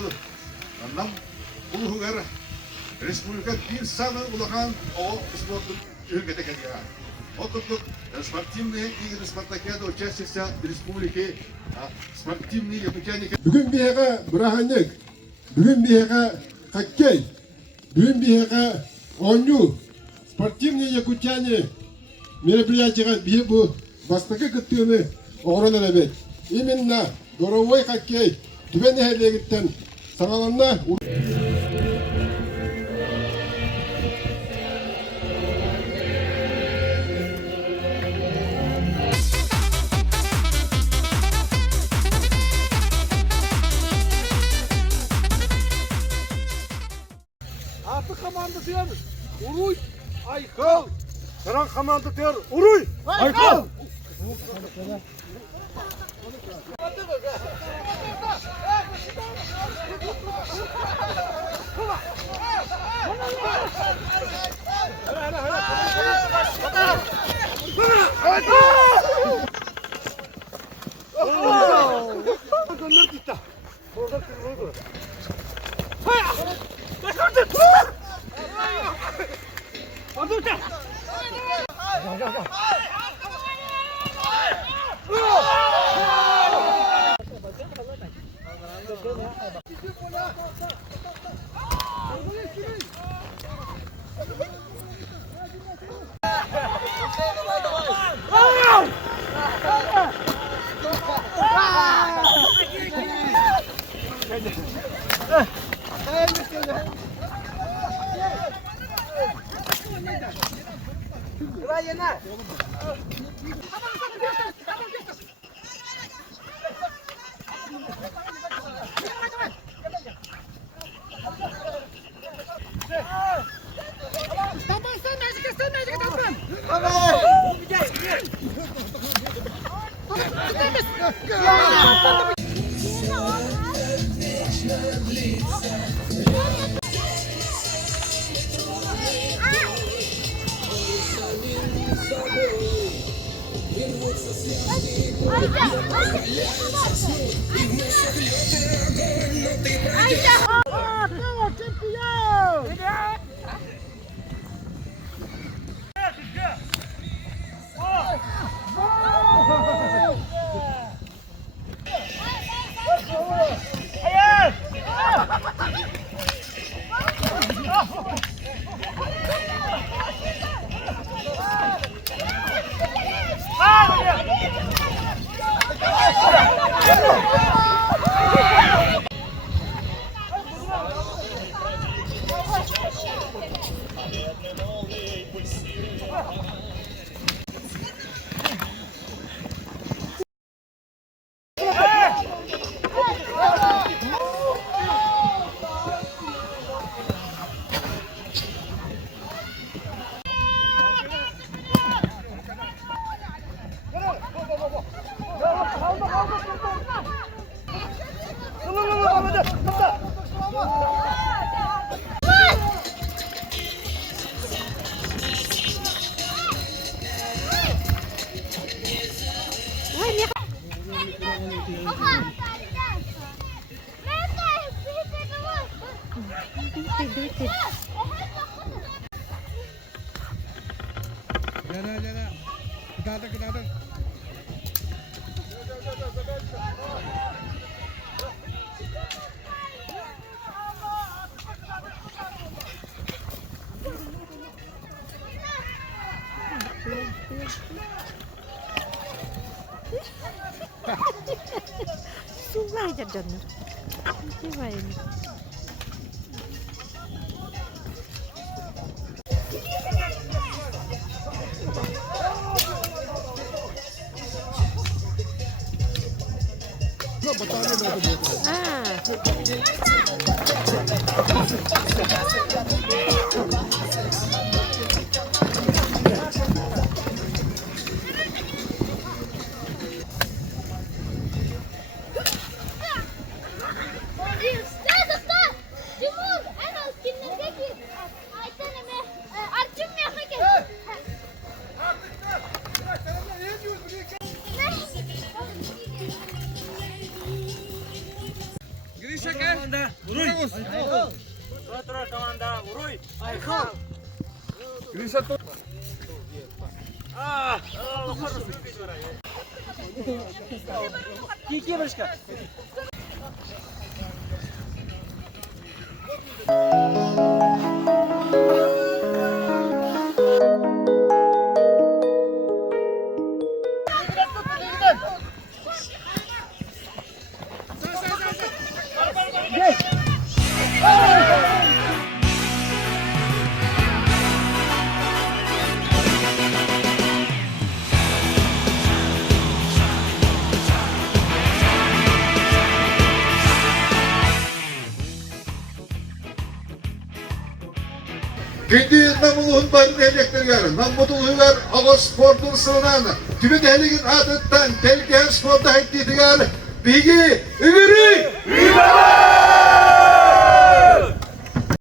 yıl Nam Uluhugar Respublika bir sana ulakan o sportluk ülkede kendine. Otukluk спортивные игры спартакиада участия республики спортивные механики. Bugün bir yere bırakındık. Bugün bir yere hokkey. Bugün bir yere oyunu. Спортивные якутяне мероприятия bir bu bastaki kıttığını öğrenen evet. İminna Dorovoy hokkey Tüben Nehirli'ye gitten sağlamlar. Atı komandatör Uruy Aykal. Kıran komandatör Uruy Aykal. Gönder gitti. Orada kırmızı dur. Sungai jajan. Sungai ini. Ayhan. Kiki başka. Kendi namuluğun barın ehlekleri namuduluğular ağız sportun sığınan tümü deligin adıttan tehlike sporda hakkı itigar bilgi ümürü